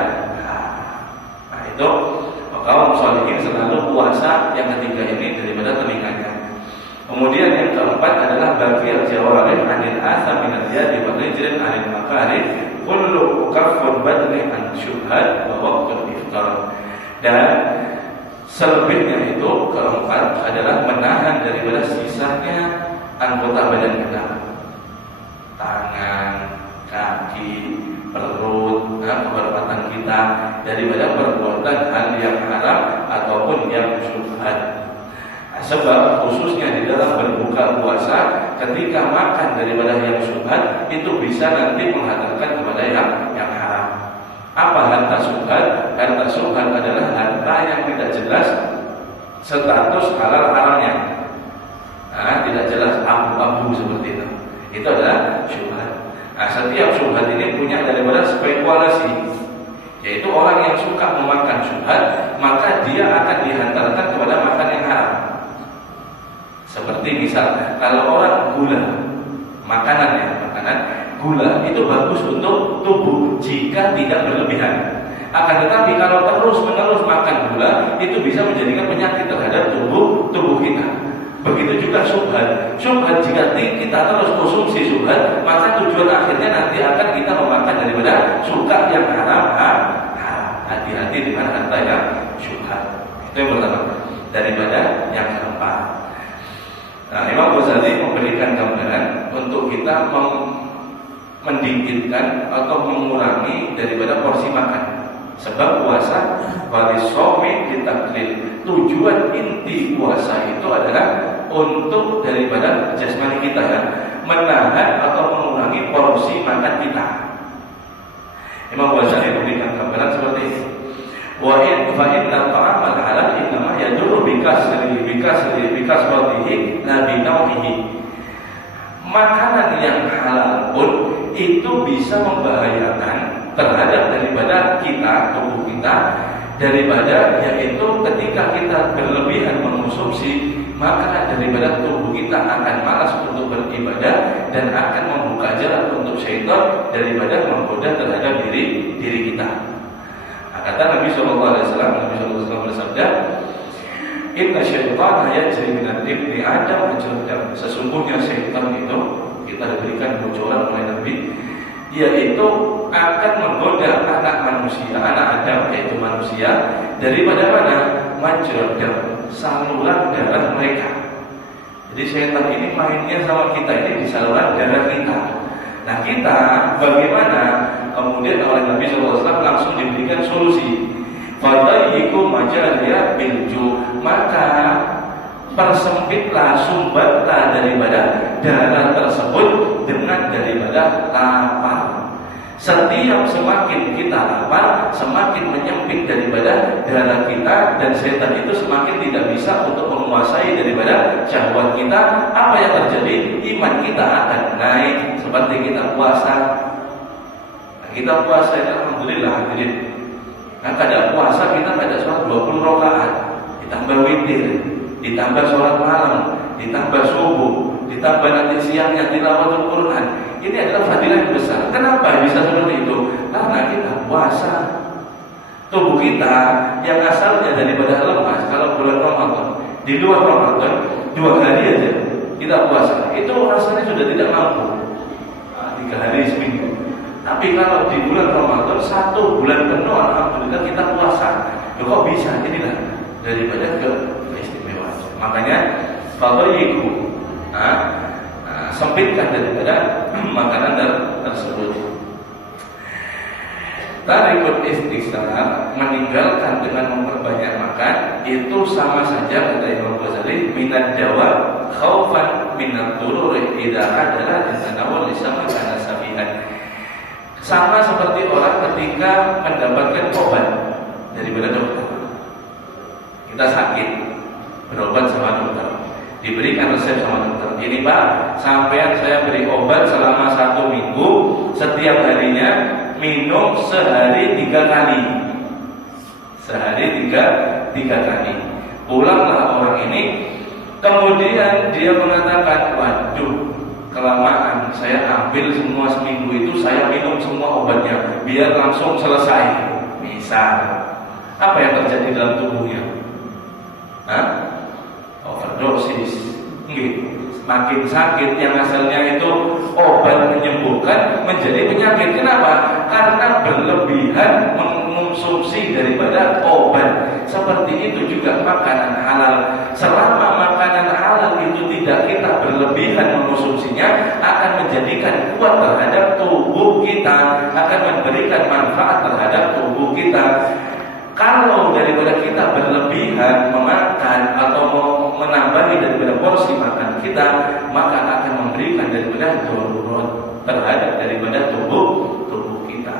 haram. Nah itu kaum sholihin selalu puasa yang ketiga ini daripada telinganya. Kemudian yang keempat adalah baqiyat jawarih anil asam min al-yadi wa rijlin anil makarih kullu kaffur badni an syubhat wa waqtul iftar. Dan selebihnya itu keempat adalah menahan daripada sisanya anggota badan kita, tangan, kaki, perut, kehormatan kita daripada perbuatan hal yang haram ataupun yang syubhat. Sebab khususnya di dalam berbuka puasa, ketika makan daripada yang syubhat itu bisa nanti menghantarkan kepada yang haram. Apa harta syubhat? Harta syubhat adalah harta yang tidak jelas status halal haramnya. Tidak jelas abu-abu seperti itu. Itu adalah syubhat. Setiap syubhat ini punya daripada spekulasi, yaitu orang yang suka memakan syubhat, maka dia akan dihantarkan kepada makan yang haram. Seperti misal, kalau orang gula, makanan gula itu bagus untuk tubuh jika tidak berlebihan. Akan tetapi kalau terus-menerus makan gula, itu bisa menjadikan penyakit terhadap tubuh kita. Begitu juga syubhat. Syubhat jika kita terus konsumsi syubhat, maka tujuan akhirnya nanti akan kita memakan daripada suka yang haram. Hati-hati dengan harta yang syubhat. Itu yang pertama. Daripada yang keempat. Nah, Imam Ghazali memberikan gambaran untuk kita mendikitkan atau mengurangi daripada porsi makan. Sebab puasa walisomi ditaklil. Tujuan inti puasa itu adalah untuk daripada jasmani kita, menahan atau mengurangi porsi makan kita. Imam Ghazali memberikan gambaran seperti ini. Wa in fa inna ta'amal halal innama yadurru bikasratihi la binawhihi. Makanan yang halal pun itu bisa membahayakan terhadap daripada kita, tubuh kita, daripada yaitu ketika kita berlebihan mengonsumsi, maka daripada tubuh kita akan malas untuk beribadah dan akan membuka jalan untuk syaitan daripada menggoda terhadap diri kita. Nah, kata Nabi SAW bersabda, Inna syaitana yajri minal ibni Adam majrad. Sesungguhnya syaitan itu, kita diberikan bocoran oleh Nabi, yaitu akan menggoda anak manusia, anak Adam yaitu manusia, daripada mana? Majrad, saluran darah mereka. Jadi syaitan ini mainnya sama kita ini di saluran darah kita. Nah kita bagaimana? Kemudian oleh Nabi SAW langsung diberikan solusi. Fadayyiku majariya bilju, maka persempitlah, sumbatlah daripada darah tersebut dengan daripada lapar. Setiap semakin kita lapar, semakin menyempit daripada darah kita, dan setan itu semakin tidak bisa untuk menguasai daripada syahwat kita. Apa yang terjadi? Iman kita akan naik seperti kita puasa. Nah, kita puasa itu alhamdulillah hadirin. Nah, kada puasa kita kada sholat 20 rakaat, ditambah witir, ditambah sholat malam, ditambah subuh, ditambah nanti siangnya tilawatul Quran. Ini adalah fadilah yang besar. Kenapa bisa seperti itu? Karena kita puasa. Tubuh kita yang asalnya daripada lemas, kalau bulan Ramadan, di luar Ramadan 2 hari aja kita puasa, itu rasanya sudah tidak mampu. 3 hari seminggu. Tapi kalau di bulan Ramadan 1 bulan penuh, alhamdulillah kita puasa. Ya kok bisa? Inilah daripada keistimewaan. Makanya fadayyiku, sempitkan daripada makanan tersebut. Tarikul istighfar, meninggalkan dengan memperbanyak makan, itu sama saja kata Imam Ghazali minad dawa khaufan minat tururi idza hadara tanawul lisama kana safihan. Sama seperti orang ketika mendapatkan obat daripada dokter. Kita sakit, berobat sama dokter, diberikan resep sama dokter. Ini Pak, sampean saya beri obat selama 1 minggu, setiap harinya minum sehari 3 kali. Sehari 3 kali. Pulanglah orang ini, kemudian dia mengatakan, waduh, kelamaan, saya ambil semua seminggu itu, saya minum semua obatnya biar langsung selesai. Misal, apa yang terjadi dalam tubuhnya? Overdosis. Semakin sakit, yang asalnya itu obat menyembuhkan menjadi penyakit. Kenapa? Karena berlebihan mengonsumsi daripada obat. Seperti itu juga makanan halal. Selama makanan halal itu tidak kita berlebihan mengonsumsinya, akan menjadikan kuat terhadap tubuh kita, akan memberikan manfaat terhadap tubuh kita. Kalau daripada kita berlebihan memakan atau menambahi daripada porsi makan kita, maka akan memberikan daripada darurat terhadap daripada tubuh kita.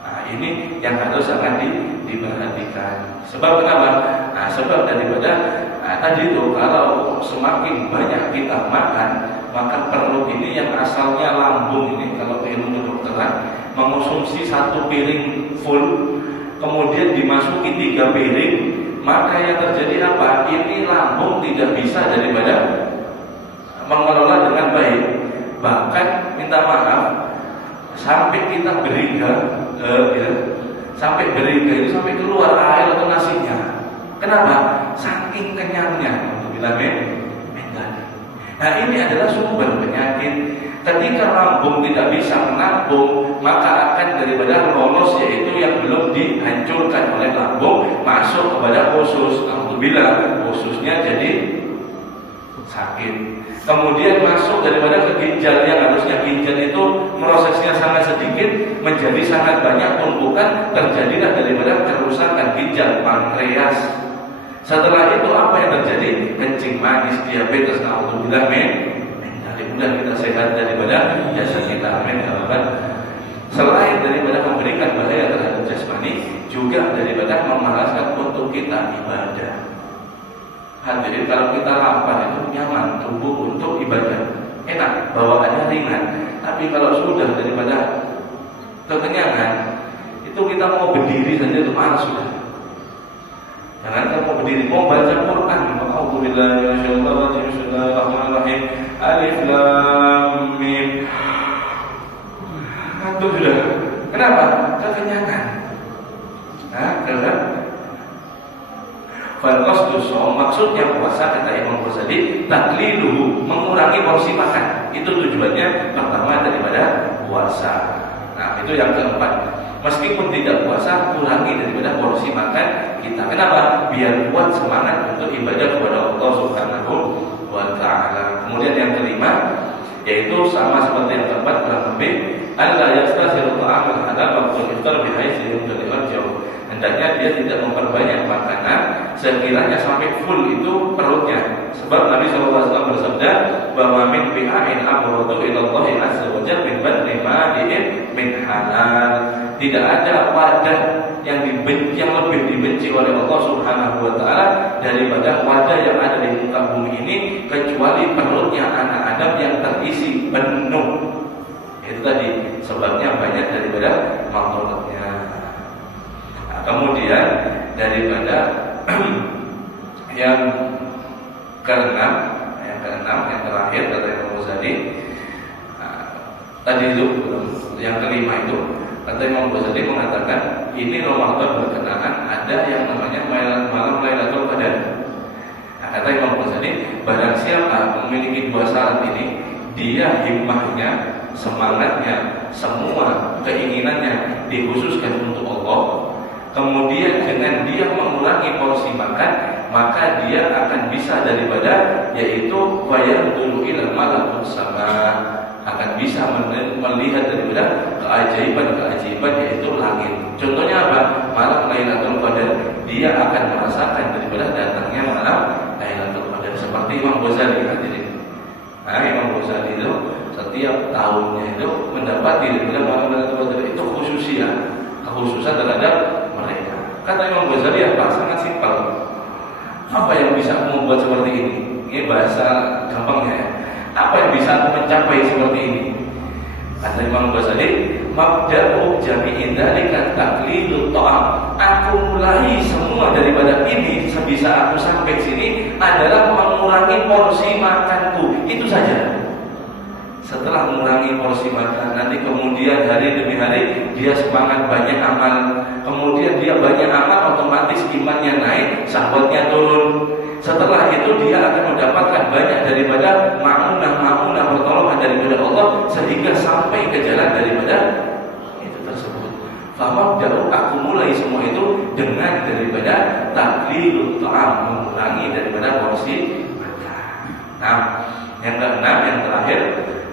Nah, ini yang harus sangat diperhatikan. Sebab kenapa? Nah, sebab daripada tadi itu, kalau semakin banyak kita makan, maka perut ini yang asalnya lambung ini, kalau ilmu kedokteran, mengonsumsi 1 piring full, kemudian dimasuki 3 piring, maka yang terjadi apa? Ini lambung tidak bisa daripada mengelola dengan baik. Bahkan minta maaf, sampai kita beriga, sampai beriga itu sampai keluar air atau nasinya. Kenapa? Saking kenyangnya untuk bilang Nah, ini adalah sumber penyakit. Ketika lambung tidak bisa menampung, maka akan daripada lolos, yaitu yang belum dihancurkan oleh lambung, masuk kepada usus. Alhamdulillah, ususnya jadi sakit. Kemudian masuk daripada ke ginjal, yang harusnya ginjal itu prosesnya sangat sedikit menjadi sangat banyak tumpukan, terjadilah daripada kerusakan ginjal, pankreas. Setelah itu apa yang terjadi? Kencing manis, diabetes. Alhamdulillah, mudah kita sehat daripada jasa kita. Amin. Selain daripada memberikan bahaya terhadap jasmani, juga daripada memalaskan untuk kita ibadah. Hadirin, kalau kita lapar itu nyaman tubuh untuk ibadah, enak, bawaannya ringan. Tapi kalau sudah daripada kekenyangan, itu kita mau berdiri saja itu malas sudah. Jangan kita mau berdiri, mau baca Quran, Alhamdulillah, Bismillahirrahmanirrahim, Alif Lam Mim. Itu sudah. Kenapa? Kekenyangan. Nah, karena Falqasdu shaum, maksudnya puasa kata Imam Ghazali, takliluhu, mengurangi porsi makan. Itu tujuannya pertama daripada puasa. Nah, itu yang keempat. Meskipun tidak puasa, kurangi daripada porsi makan kita. Kenapa? Biar kuat semangat untuk ibadah kepada Allah Subhanahu wa ta'ala. Kemudian yang kelima, yaitu sama seperti yang keempat, kurang lebih Allah yastasiru ta'amul halal waktu iftar bihaitsu yumtali'ul jauh. Hendaknya dia tidak memperbanyak makanan sekiranya sampai full itu perutnya. Sebab Nabi SAW bersabda bahwa min bi'ain amradu ilallahi azza wa jalla min badri ma'in min halal. Tidak ada wadah yang dibenci, yang lebih dibenci oleh Allah Subhanahu wa ta'ala daripada wadah yang ada di muka bumi ini, kecuali perutnya anak Adam yang terisi penuh. Itu tadi sebabnya banyak daripada makhluknya. Nah, kemudian daripada yang keenam, yang terakhir kata Imam Ghazali, tadi itu yang kelima itu kata Imam Ghazali mengatakan ini Ramadan berkenaan ada yang namanya malam Lailatul Qadar. Nah, kata Imam Ghazali, barang siapa memiliki dua syarat ini, dia himmahnya, semangatnya, semua keinginannya dikhususkan untuk Allah, kemudian dengan dia mengurangi porsi makan, maka dia akan bisa daripada, yaitu wayandulu ila malakut sama, akan bisa melihat daripada keajaiban-keajaiban, yaitu langit. Contohnya apa? Malam Lailatul Qadar, dia akan merasakan daripada datangnya malam Lailatul Qadar. Seperti Imam Ghazali hadirin. Nah, Imam Ghazali itu setiap tahunnya itu mendapati daripada malam Lailatul Qadar itu khususan terhadap mereka. Kata Imam Ghazali apa? Sangat simpel. Apa yang bisa membuat seperti ini? Ini bahasa gampangnya ya. Apa yang bisa mencapai seperti ini? Kata Imam Ghazali, mabda'u jami'in dzalika taqlidut ta'am. Aku mulai semua daripada ini sebisa aku sampai sini adalah mengurangi porsi makanku. Itu saja. Setelah mengurangi porsi makan, nanti kemudian hari demi hari dia semangat banyak amal. Kemudian dia banyak amal, otomatis imannya naik, syahwatnya turun. Setelah itu dia akan mendapatkan banyak daripada ma'unah pertolongan daripada Allah, sehingga sampai ke jalan daripada itu tersebut. Famabda'u, aku mulai semua itu dengan daripada taklilut ta'am, mengurangi daripada porsi makan. Nah, yang keenam, yang terakhir,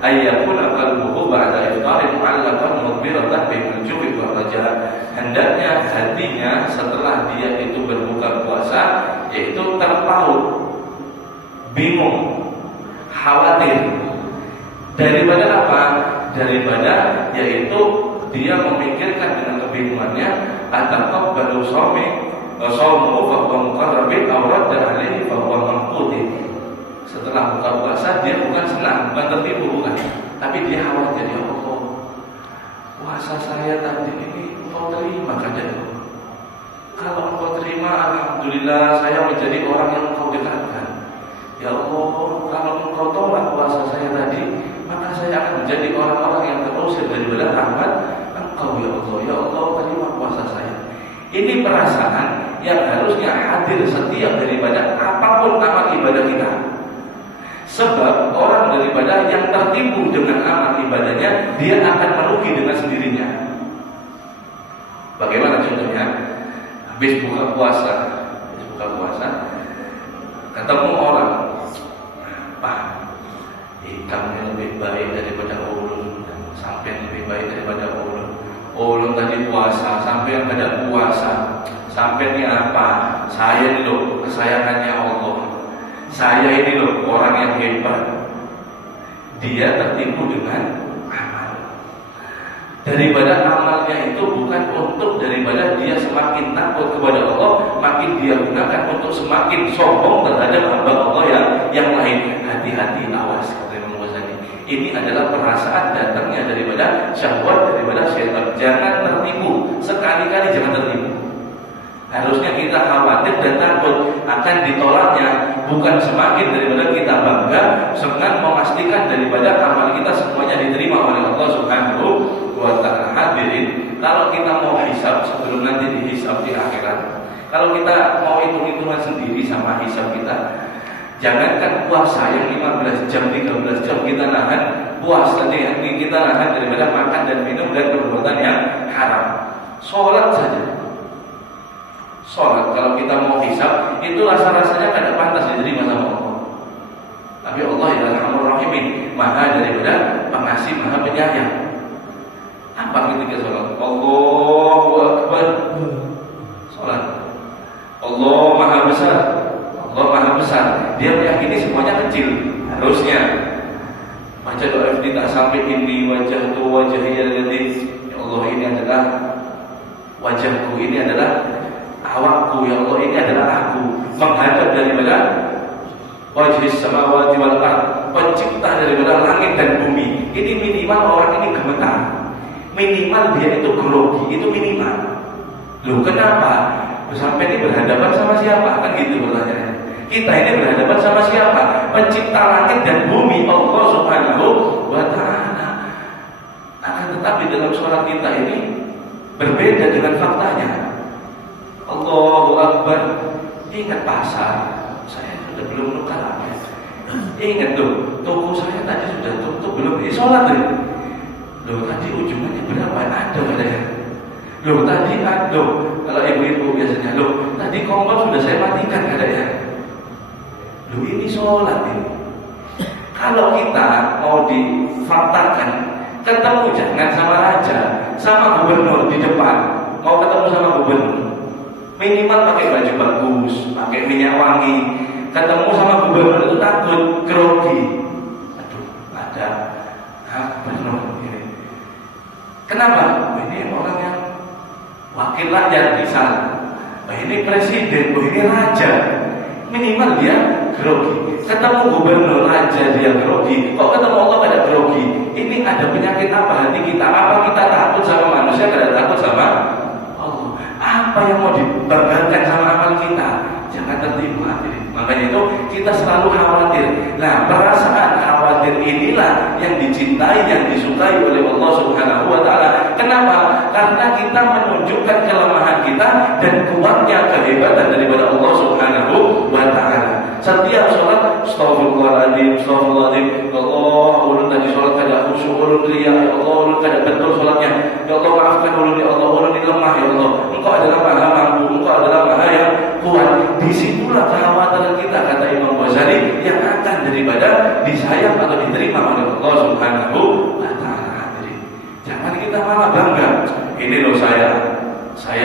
ayyakuna qalbuhu ba'da iftarin mu'allaqan mudbiratan bil ju'i wal raja. Hendaknya hatinya setelah dia itu berbuka puasa yaitu terpaut, bingung, khawatir. Daripada apa? Daripada yaitu dia memikirkan dengan kebingungannya, ataqabbalu shaumu fa huwa muqarrabin aw radda alaihi fa huwa manqutin. Setelah buka puasa dia bukan senang, bukan tertipu, bukan, tapi dia khawatir, ya Allah, puasa saya tadi ini Engkau terima kadang. Kalau Engkau terima, alhamdulillah, saya menjadi orang yang Engkau dekatkan. Ya Allah, kalau Engkau tolak puasa saya tadi, maka saya akan menjadi orang-orang yang terusir daripada rahmat Engkau. Ya Allah, ya Allah, terima puasa saya. Ini perasaan yang harusnya hadir setiap daripada apapun amal ibadah kita. Sebab orang daripada yang tertipu dengan amal ibadahnya, dia akan merugi dengan sendirinya. Bagaimana contohnya? Habis buka puasa, ketemu orang, Pak, ikannya lebih baik daripada ulun, sampai lebih baik daripada ulun. Ulun tadi puasa, sampai tidak puasa, sampai ini apa? Saya ini loh kesayangannya Allah. Saya ini loh orang yang hebat. Dia tertipu dengan amal. Daripada amalnya itu bukan untuk daripada dia semakin takut kepada Allah, makin dia gunakan untuk semakin sombong terhadap hamba Allah yang lain. Hati-hati, awas, kata Imam Ghazali. Ini adalah perasaan datangnya daripada syahwat, daripada syaitan. Jangan tertipu, sekali-kali jangan tertipu. Harusnya kita khawatir dan takut akan ditolaknya, bukan semakin daripada kita bangga dengan memastikan daripada amal kita semuanya diterima oleh Allah Subhanahu wa ta'ala. Hadirin, kalau kita mau hisab sebelum nanti dihisab di akhirat, kalau kita mau hitung-hitungan sendiri sama hisab kita, jangankan puasa yang 15 jam, 13 jam kita nahan puasa, kita nahan daripada makan dan minum dan perbuatan yang haram. Sholat saja, sholat kalau kita mau hisab itu rasa-rasanya tidak pantas diterima sama Allah. Tapi Allah Ar-Rahmanur Rahimin, maha daripada pengasih, maha penyayang. Apa ketika sholat? Allahu Akbar. Sholat, Allah maha besar, Allah maha besar. Dia meyakini semuanya kecil. Harusnya baca doa tidak sampai ini wajah tu wajahnya jadi ya Allah, ini adalah wajahku, ini adalah awakku, ya Allah, ini adalah aku menghadap daripada wajhis samawati wal ard, pencipta daripada langit dan bumi. Ini minimal orang ini gemetar, minimal dia itu grogi, itu minimal. Loh kenapa? Sampai ini berhadapan sama siapa? Kan gitu pertanyaannya. Kita ini berhadapan sama siapa? Pencipta langit dan bumi, Allah Subhanahu wa ta'ala. Akan tetapi dalam sholat kita ini berbeda dengan faktanya. Allahu Akbar. Ingat pasar, saya sudah belum nukar apa. Ingat tuh, toko saya tadi sudah tutup belum? Sholat deh. Loh tadi ujungnya berapa? Ada katanya. Loh tadi ada. Kalau ibu-ibu biasanya, loh tadi kompor sudah saya matikan katanya. Loh ini sholat ini. Kalau kita mau difaktakan, ketemu jangan sama raja, sama gubernur di depan. Mau ketemu sama gubernur, minimal pakai baju bagus, pakai minyak wangi. Ketemu sama gubernur itu takut, grogi. Aduh, ada gubernur ini. Kenapa? Ini orang yang wakil rakyat misal. Ini presiden, ini raja. Minimal dia grogi. Ketemu gubernur raja dia grogi. Kok ketemu Allah pada grogi? Ini ada penyakit apa hati kita? Apa kita takut sama manusia? Tidak takut sama Allah. Apa yang mau dibanggakan sama amal kita? Jangan tertipu hadirin. Makanya itu kita selalu khawatir. Nah, perasaan khawatir inilah yang dicintai, yang disukai oleh Allah Subhanahu wa ta'ala. Kenapa? Karena kita menunjukkan kelemahan kita dan kuatnya kehebatan daripada Allah Subhanahu wa ta'ala. Setiap sholat, astagfirullahaladzim, astagfirullahaladzim. Ya Allah, ulun tadi sholat kada khusyuk, ulun riya, ya Allah, ulun kada betul sholatnya. Ya Allah, maafkan ulun, ya Allah, ulun ini lemah, ya Allah. Engkau adalah maha mampu, engkau adalah maha yang kuat. Disitulah kekhawatiran kita, kata Imam Ghazali, yang akan daripada disayang atau diterima oleh Allah Subhanahu wa ta'ala. Jangan kita malah bangga. Ini loh saya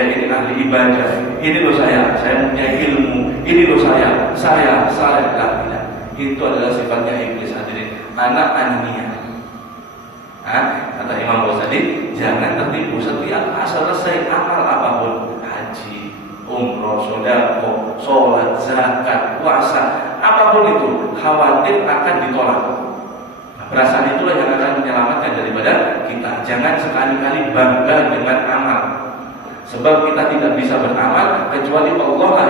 ini ahli ibadah. Ini loh saya punya ilmu. Ini loh saya tidak. Itu adalah sifatnya iblis hadirin. Anak ania. Kata Imam Ghazali, jangan tertipu. Setiap selesai amal apapun, haji, umroh, sedekah, sholat, zakat, puasa, apapun itu, khawatir akan ditolak. Perasaan itulah yang akan menyelamatkan daripada kita. Jangan sekali-kali bangga dengan amal. Sebab kita tidak bisa beramal kecuali Allah lah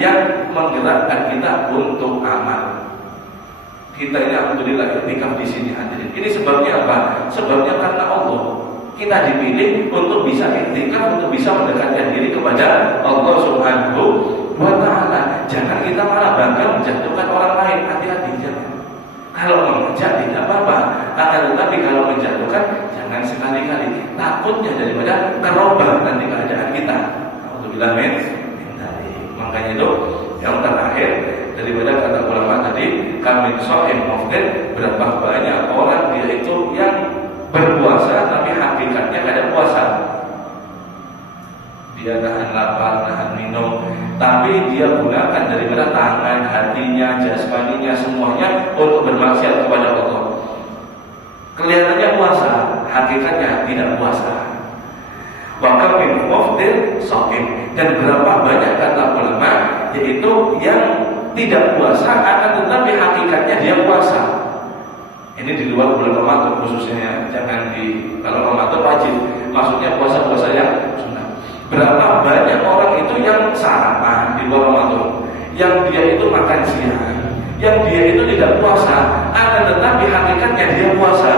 yang menggerakkan kita untuk amal. Kita ini alhamdulillah iktikaf di sini hadirin. Ini sebabnya apa? Sebabnya karena Allah. Kita dipilih untuk bisa iktikaf, untuk bisa mendekatkan diri kepada Allah Subhanahu wa ta'ala. Jangan kita malah bangga menjatuhkan orang lain. Hati-hati jangan. Kalau mengejak tidak apa-apa, akan tetapi kalau menjatuhkan jangan sekali-kali. Takutnya daripada terubah nanti keadaan kita. Alhamdulillah min. Makanya itu yang terakhir daripada kata ulama tadi, kami sohim muftir, berapa banyak orang dia itu yang berpuasa tapi hakikatnya tidak ada puasa. Dia tahan lapar, tahan minum, tapi dia gunakan daripada tangan, hatinya, jasmaninya, semuanya untuk bermaksiat kepada Allah. Kelihatannya puasa, hakikatnya yang tidak puasa. Wa kam min muftir shaim, dan berapa banyak kata ulama yaitu yang tidak puasa akan tetapi hakikatnya dia puasa. Ini di luar bulan Ramadan khususnya ya. Jangan kalau Ramadan wajib, maksudnya puasa-puasa yang sunnah. Berapa banyak orang itu yang sarapan di luar Ramadan, yang dia itu makan siang, yang dia itu tidak puasa, akan tetapi hakikatnya dia puasa.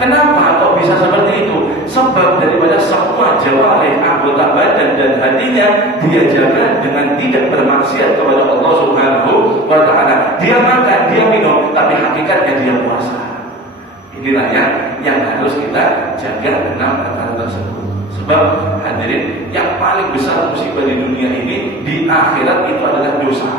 Kenapa kok bisa seperti itu? Sebab daripada semua jawarih, anggota badan dan hatinya dia jaga dengan tidak bermaksiat kepada Allah Subhanahu wa Ta'ala. Dia makan, dia minum, tapi hakikatnya dia puasa. Inilah yang harus kita jaga 6 perkara tersebut. Sebab hadirin, yang paling besar musibah di dunia ini di akhirat itu adalah dosa.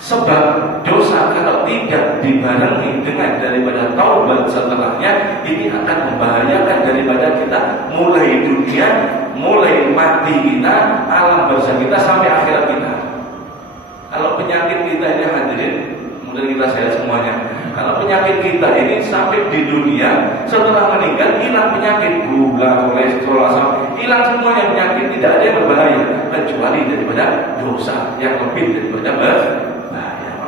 Sebab dosa kalau tidak dibarengi dengan daripada taubat setelahnya, ini akan membahayakan daripada kita mulai dunia, mulai mati kita, alam barzah kita sampai akhirat kita. Kalau penyakit kita ini hadirin, mungkin kita share semuanya. Kalau penyakit kita ini sampai di dunia, setelah meninggal hilang penyakit gula, kolesterol, asam, hilang semuanya penyakit, tidak ada yang berbahaya kecuali daripada dosa yang lebih daripada berbahaya.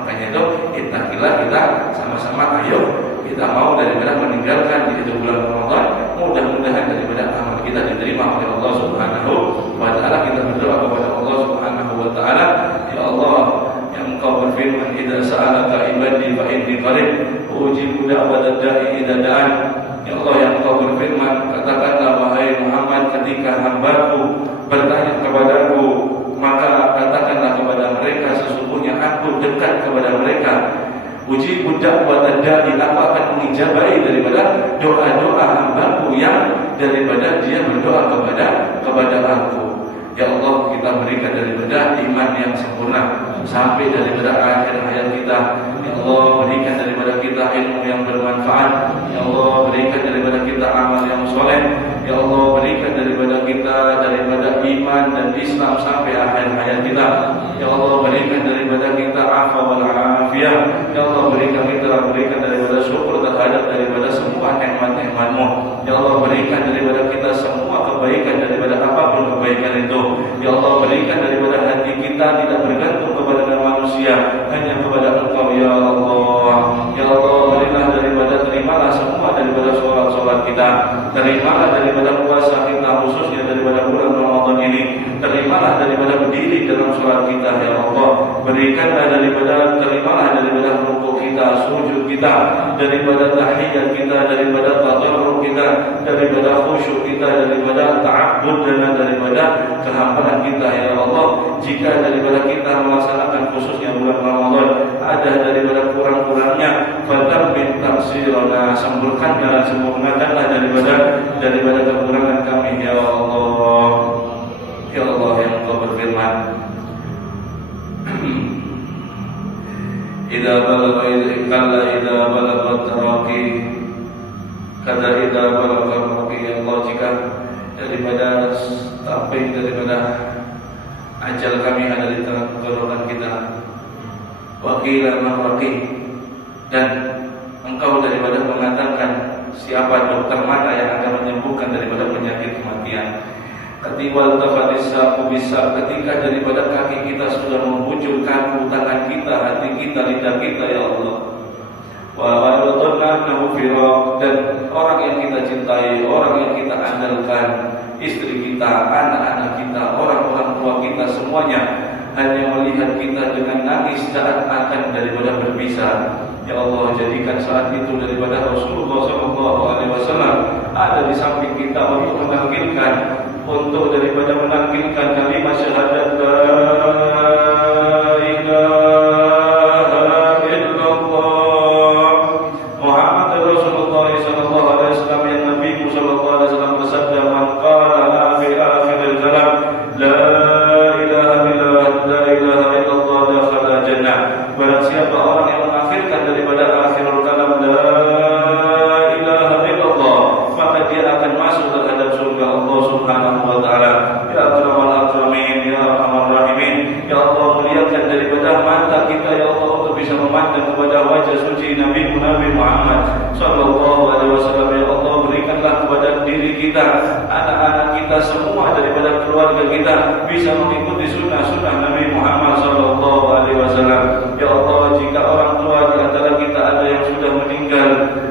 Makanya itu kita sama-sama ayo kita mau daripada meninggalkan di bulan Ramadan, mudah-mudahan daripada amal kita diterima oleh Allah Subhanahu wa Ta'ala. Kita berdoa kepada Allah Subhanahu wa Ta'ala, ya Allah, yang Engkau berfirman, idza sa'alaka ibadi fa inni qarib ujibu da'watad da'i idza da'an. Ya Allah, yang Engkau berfirman, katakanlah wahai Muhammad, ketika hambaku bertanya kepadaku, maka katakanlah kepada mereka, sesungguhnya aku dekat kepada mereka. Uji budak buat da'i, aku akan mengijabahi daripada doa-doa hambaku yang daripada dia berdoa kepada aku. Ya Allah, kita berikan daripada iman yang sempurna sampai daripada akhir hayat kita. Ya Allah, berikan daripada kita ilmu yang bermanfaat. Ya Allah, berikan daripada kita amal yang soleh. Ya Allah, berikan daripada kita daripada iman dan Islam sampai akhir hayat kita. Ya Allah, berikan daripada kita afa wal afiyah. Ya Allah, berikan daripada syukur terhadap daripada semua nikmat-nikmat-Mu. Ya Allah, berikan daripada kita semua kebaikan daripada apapun kebaikan itu. Ya Allah, berikan daripada hati kita tidak bergantung kepada manusia, hanya kepada Engkau ya Allah. Ya Allah, berilah daripada, terimalah semua daripada sholat-sholat kita, terimalah daripada puasa kita khususnya daripada bulan Ramadan ini, terimalah daripada berdiri dalam sholat kita ya Allah. Berikanlah daripada, terimalah daripada rukuk kita, sujud kita, daripada tahiyat kita, daripada tadarruk kita, daripada khusyuk kita, daripada ta'abbud dan daripada kehambaan kita ya Allah. Jika daripada kita melaksanakan khususnya bulan Ramadan ada daripada kurang-kurangnya, fatabbit tafsirana, sempurnakanlah, sempurnakanlah daripada kekurangan kami ya Allah. Ya Allah, yang Engkau berfirman, idza balagat taraqi kata idza balagat taraqi. Ya Allah, jika daripada sampai daripada ajal kami ada di tenggorokan kita, wakila maraqi, dan Engkau daripada mengatakan siapa dokter mana yang akan menyembuhkan daripada penyakit kematian. Ketiwal tafatis sapu bisa, ketika daripada kaki kita sudah membujuk kaku, tangan kita, hati kita, lidah kita ya Allah. Wa waladnahu firaq, dan orang yang kita cintai, orang yang kita andalkan, istri kita, anak-anak kita, orang-orang tua kita, semuanya hanya melihat kita dengan nangis saat akan daripada berpisah. Ya Allah, jadikan saat itu daripada Rasulullah SAW ada di samping kita untuk daripada menangkilkan kalimat syahadat la ilaha illallah Muhammad Rasulullah SAW, yang Nabi SAW bersabda, man qala fi akhiril kalam la ilaha illallah dakhala jannah. Barang siapa orang yang mengakhirkan daripada akhirul kalam la ilaha illallah, maka dia akan masuk terhadap surga Allah Subhanahu wa Ta'ala. Ya akramal akramin, ya arhamar rahimin. Ya Allah, muliakan daripada mata kita ya Allah untuk bisa memandang kepada wajah suci Nabi Muhammad sallallahu alaihi wasallam. Ya Allah, berikanlah kepada diri kita, anak-anak kita, semua daripada keluarga kita bisa mengikuti sunnah-sunnah Nabi Muhammad SAW. Ya Allah, jika orang tua di antara kita ada yang sudah meninggal,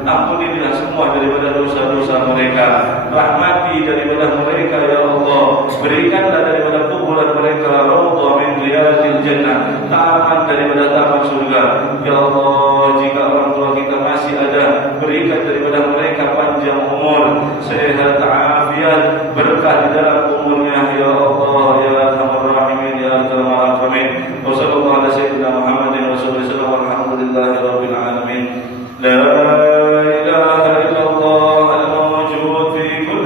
ampunilah semua daripada dosa-dosa mereka, rahmati daripada mereka ya Allah, berikanlah daripada kuburan mereka raudhah min riyadil jannah, taman daripada taman surga. Ya Allah, jika orang tua kita masih ada, berikan daripada mereka panjang umur, sehat